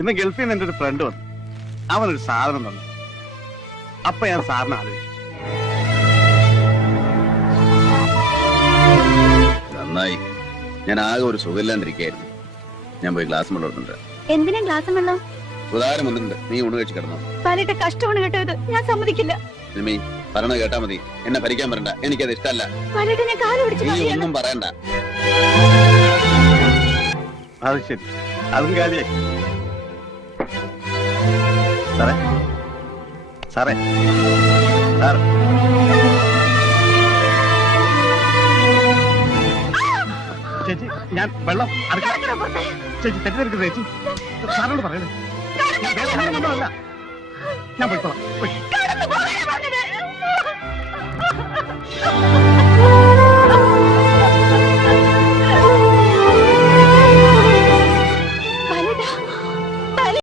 ഇന്ന് ഗൾഫിൽ നിന്ന് എൻ്റെ ഒരു ഫ്രണ്ട് വന്നു. അവനൊരു സാധനം തന്നു. അപ്പൊ ഞാൻ സാറിനെ ആലോചിച്ചു. നന്നായി. ഞാൻ ആകെ ഒരു സുഖമില്ലാണ്ടിരിക്കായിരുന്നു. ഞാൻ പോയി ഗ്ലാസ് വെള്ളം എടുത്തിട്ടുണ്ട്. എന്തിനാ ഗ്ലാസ് വെള്ളം? ഉദാഹരണം വന്നിട്ടുണ്ട്. നീ ഊണ് കഴിച്ച് കിടന്നു. പലരുടെ കഷ്ടമാണ് കേട്ടോ ഇത്. ഞാൻ സമ്മതിക്കില്ല. സിമി, പറയണ കേട്ടാ മതി. എന്നെ ഭരിക്കാൻ വരണ്ട. എനിക്കത് ഇഷ്ടമല്ല. പലരുടെ ഞാൻ കാല് പിടിച്ച് നീ പറയുകയാണ്. ഒന്നും പറയണ്ട. അത് ശരി, അതും കാര്യേ. സാറേ സാറേ സാർ ചേച്ചി, ഞാൻ വെള്ളം കടക്കണോ പുറത്ത്? ചേച്ചി തെറ്റിദ്ധരിക്കരുത് ചേച്ചി. സാറിനോട് പറയണേ. അല്ല, ഞാൻ പോയിക്കോളാം. കടന്നു പോകാനാ പറഞ്ഞത്.